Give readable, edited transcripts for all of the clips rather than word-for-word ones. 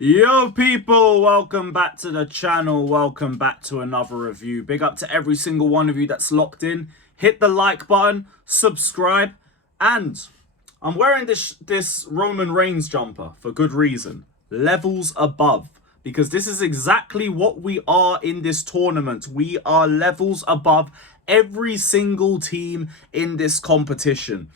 Yo people, welcome back to the channel, welcome back to another review. Big up to every single one of you that's locked in. Hit the like button, subscribe, and I'm wearing this Roman Reigns jumper for good reason. Levels above, because this is exactly what we are in this tournament. We are levels above every single team in this competition.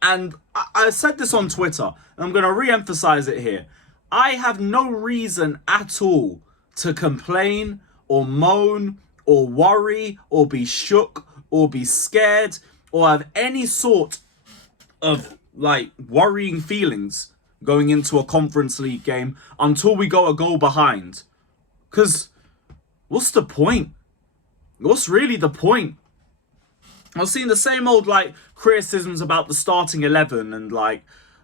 And I said this on Twitter, and I'm going to re-emphasize it here. I have no reason at all to complain or moan or worry or be shook or be scared or have any sort of worrying feelings going into a Conference League game until we go a goal behind. Because what's the point? What's really the point? I was seeing the same old criticisms about the starting 11 and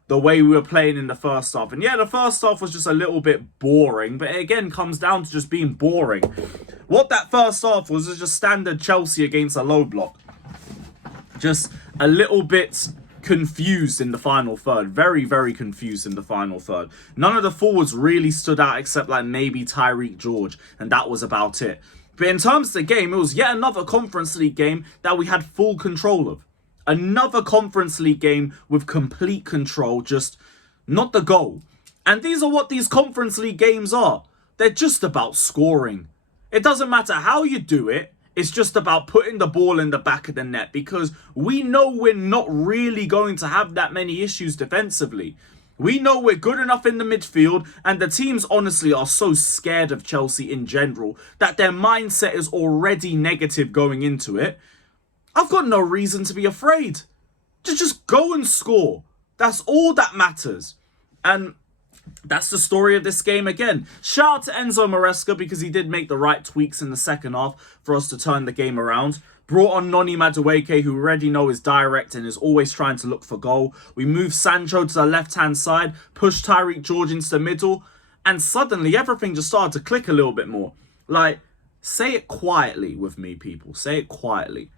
the way we were playing in the first half. And yeah, the first half was just a little bit boring, but it again comes down to just being boring. What that first half was just standard Chelsea against a low block. Just a little bit confused in the final third. Very, very confused in the final third. None of the forwards really stood out except maybe Tyreek George, and that was about it. But in terms of the game, it was yet another Conference League game that we had full control of. Another Conference League game with complete control, just not the goal. And these are what these Conference League games are. They're just about scoring. It doesn't matter how you do it. It's just about putting the ball in the back of the net, because we know we're not really going to have that many issues defensively. We know we're good enough in the midfield, and the teams honestly are so scared of Chelsea in general that their mindset is already negative going into it. I've got no reason to be afraid. Just go and score. That's all that matters. And that's the story of this game again. Shout out to Enzo Maresca, because he did make the right tweaks in the second half for us to turn the game around. Brought on Noni Madueke, who we already know is direct and is always trying to look for goal. We moved Sancho to the left-hand side, pushed Tyreek George into the middle, and suddenly everything just started to click a little bit more. Say it quietly with me, people. Say it quietly.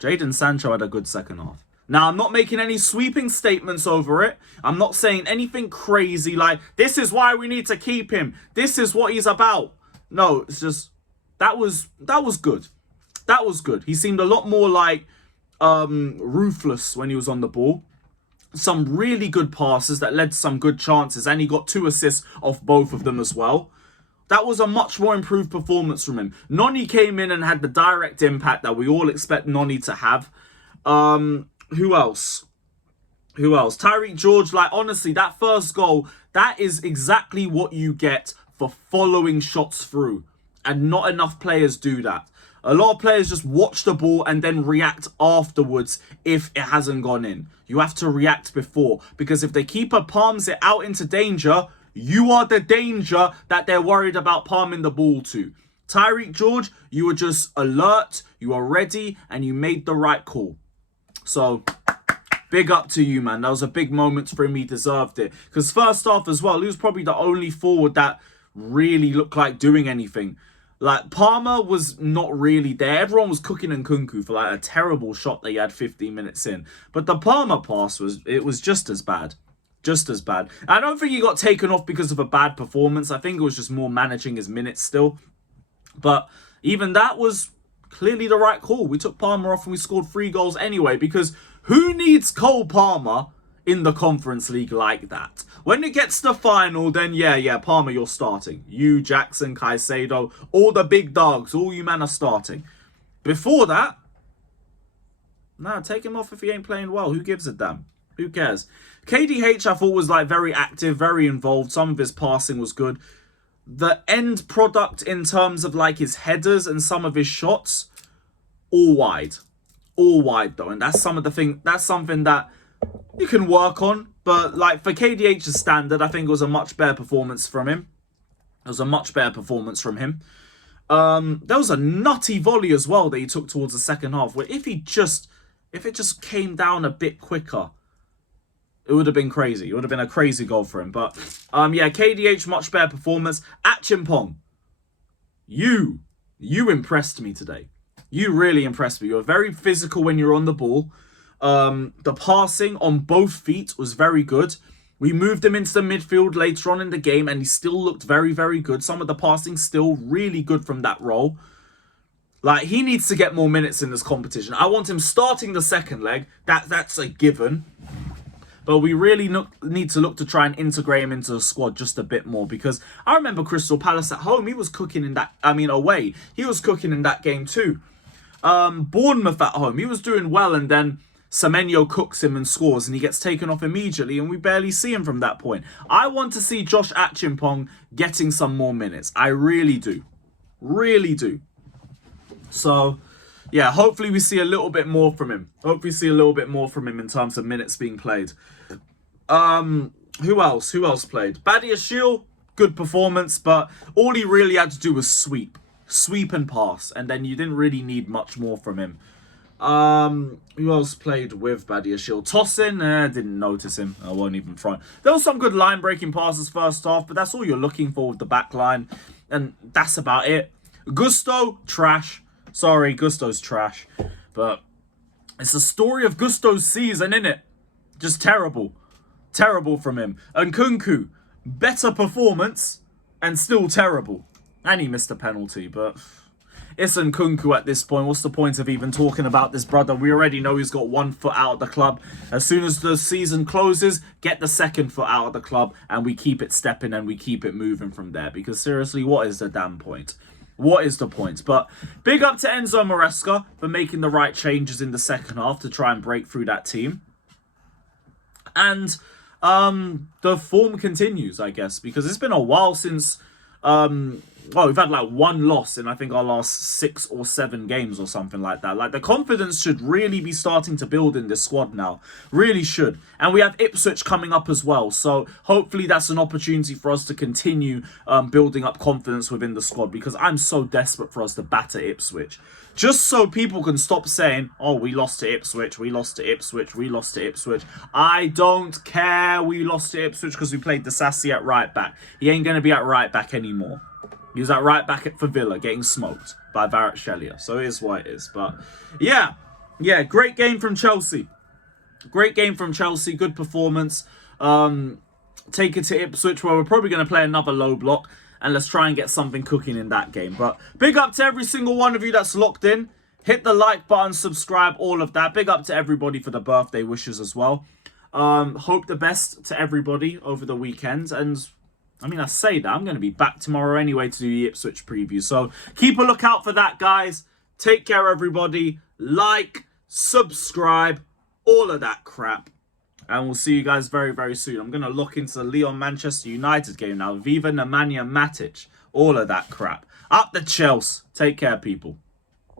Jadon Sancho had a good second half. Now, I'm not making any sweeping statements over it. I'm not saying anything crazy like, this is why we need to keep him. This is what he's about. No, it's just, that was good. That was good. He seemed a lot more ruthless when he was on the ball. Some really good passes that led to some good chances, and he got 2 assists off both of them as well. That was a much more improved performance from him. Noni came in and had the direct impact that we all expect Noni to have. Who else? Tyreek George, honestly, that first goal, that is exactly what you get for following shots through. And not enough players do that. A lot of players just watch the ball and then react afterwards if it hasn't gone in. You have to react before, because if the keeper palms it out into danger, you are the danger that they're worried about palming the ball to. Tyreek George, you were just alert, you were ready, and you made the right call. So, big up to you, man. That was a big moment for him. He deserved it. Because first half as well, he was probably the only forward that really looked like doing anything. Palmer was not really there. Everyone was cooking and kunku for a terrible shot that he had 15 minutes in. But the Palmer pass was just as bad. Just as bad. I don't think he got taken off because of a bad performance. I think it was just more managing his minutes still. But even that was clearly the right call. We took Palmer off and we scored 3 goals anyway, because who needs Cole Palmer in the Conference League like that? When it gets to the final, then yeah, Palmer, you're starting. You, Jackson, Caicedo, all the big dogs, all you men are starting. Before that, nah, take him off if he ain't playing well. Who gives a damn? Who cares? KDH, I thought, was very active, very involved. Some of his passing was good. The end product in terms of his headers and some of his shots, all wide. All wide though. And that's something that you can work on. But for KDH's standard, I think it was a much better performance from him. There was a nutty volley as well that he took towards the second half, where if it just came down a bit quicker, it would have been crazy. It would have been a crazy goal for him. But, yeah, KDH, much better performance. Achimpong, you impressed me today. You really impressed me. You were very physical when you're on the ball. The passing on both feet was very good. We moved him into the midfield later on in the game, and he still looked very, very good. Some of the passing still really good from that role. Like, he needs to get more minutes in this competition. I want him starting the second leg. That's a given. But we really need to look to try and integrate him into the squad just a bit more. Because I remember Crystal Palace at home, he was cooking in that... away. He was cooking in that game too. Bournemouth at home, he was doing well, and then Semenyo cooks him and scores, and he gets taken off immediately, and we barely see him from that point. I want to see Josh Achimpong getting some more minutes. I really do. Really do. So, yeah, hopefully we see a little bit more from him. Hopefully see a little bit more from him in terms of minutes being played. Who else? Who else played? Badiashile, good performance, but all he really had to do was sweep. Sweep and pass, and then you didn't really need much more from him. Who else played with Badiashile? Tosin, didn't notice him. I won't even front. There was some good line-breaking passes first half, but that's all you're looking for with the back line, and that's about it. Gusto, trash. Sorry, Gusto's trash, but it's the story of Gusto's season, innit? Just terrible. Terrible from him. And Nkunku, better performance, and still terrible. And he missed a penalty, but it's Nkunku at this point. What's the point of even talking about this brother? We already know he's got 1 foot out of the club. As soon as the season closes, get the second foot out of the club, and we keep it stepping and we keep it moving from there. Because seriously, what is the damn point? What is the point? But big up to Enzo Maresca for making the right changes in the second half to try and break through that team. And the form continues, I guess, because it's been a while since... we've had like 1 loss in I think our last 6 or 7 games or something like that. Like, the confidence should really be starting to build in this squad now. Really should. And we have Ipswich coming up as well. So hopefully that's an opportunity for us to continue building up confidence within the squad, because I'm so desperate for us to batter Ipswich. Just so people can stop saying, oh, we lost to Ipswich, we lost to Ipswich, we lost to Ipswich. I don't care we lost to Ipswich because we played Disasi at right back. He ain't going to be at right back anymore. He was at right back for Villa, getting smoked by Kvaratskhelia. So it is what it is. But yeah, great game from Chelsea. Great game from Chelsea. Good performance. Take it to Ipswich, where we're probably going to play another low block. And let's try and get something cooking in that game. But big up to every single one of you that's locked in. Hit the like button, subscribe, all of that. Big up to everybody for the birthday wishes as well. Hope the best to everybody over the weekend. And I say that, I'm going to be back tomorrow anyway to do the Ipswich preview. So keep a lookout for that, guys. Take care, everybody. Like, subscribe, all of that crap. And we'll see you guys very, very soon. I'm going to look into the Lyon-Manchester United game now. Viva Nemanja Matic. All of that crap. Up the Chelsea. Take care, people.